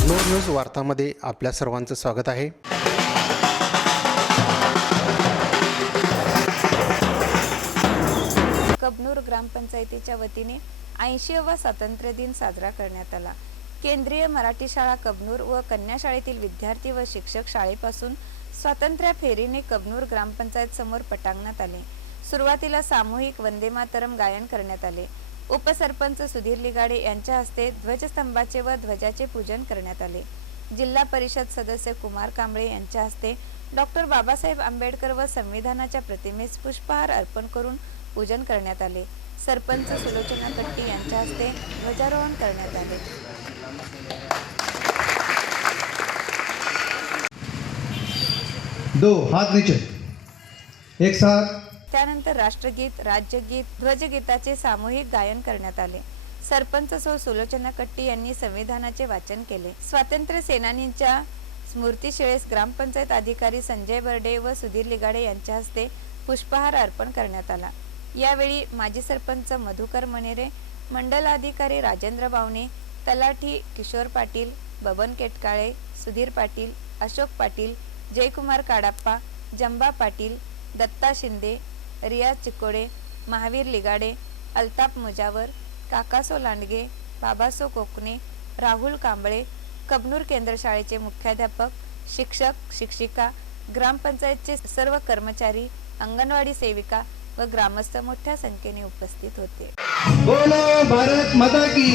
Kabnur news वार्तामध्ये आपल्या सर्वांचं स्वागत आहे। कबनूर ग्रामपंचायतीच्या वतीने 80वा स्वातंत्र्य दिन साजरा करण्यात आला। केंद्रीय मराठी शाळा कबनूर व कन्या शाळेतील विद्यार्थी व शिक्षक शाळेपासून स्वातंत्र्य फेरीने कबनूर ग्रामपंचायत समोर पटांगणात आले। सुरुवातीला सामूहिक वंदे मातरम गायन करण्यात आले। उपसरपंच सुधीर लिगाडे यांच्या हस्ते ध्वजस्तंभाचे व ध्वजाचे पूजन करण्यात आले। जिल्हा परिषद सदस्य कुमार कांबळे यांच्या हस्ते डॉक्टर बाबासाहेब आंबेडकर व संविधानाच्या प्रतिमेस पुष्पहार अर्पण करून पूजन करण्यात आले। सरपंच सुलोचना कट्टी यांच्या हस्ते ध्वजारोहण करण्यात आले। दो हाथ नीचे एक साथ। त्यानंतर राष्ट्रगीत, राज्यगीत, ध्वजगीताचे सामूहिक गायन करण्यात आले। सरपंच सौ सुलोचना कट्टी यांनी संविधानाचे वाचन केले। स्वातंत्र्य सेनानींच्या स्मृतिशिळेस ग्रामपंचायत अधिकारी संजय बर्डे व सुधीर लिगाडे यांच्या हस्ते पुष्पहार अर्पण करण्यात आला। यावेळी माजी सरपंच मधुकर मनेरे, मंडलाधिकारी राजेंद्र बावणे, तलाठी किशोर पाटील, बबन केटकाळे, सुधीर पाटील, अशोक पाटील, जयकुमार काडाप्पा, जंबा पाटील, दत्ता शिंदे, रियाज चिकोडे, महावीर लिगाडे, अल्ताफ मुजावर, काकासो लांडगे, बाबासो कोकणे, राहुल कांबळे, कबनूर केंद्र शाळेचे मुख्याध्यापक, शिक्षक शिक्षिका, ग्रामपंचायतचे सर्व कर्मचारी, अंगणवाडी सेविका व ग्रामस्थ मोठ्या संख्येने उपस्थित होते। बोलो भारत माता की।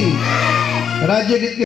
राज्यगीत के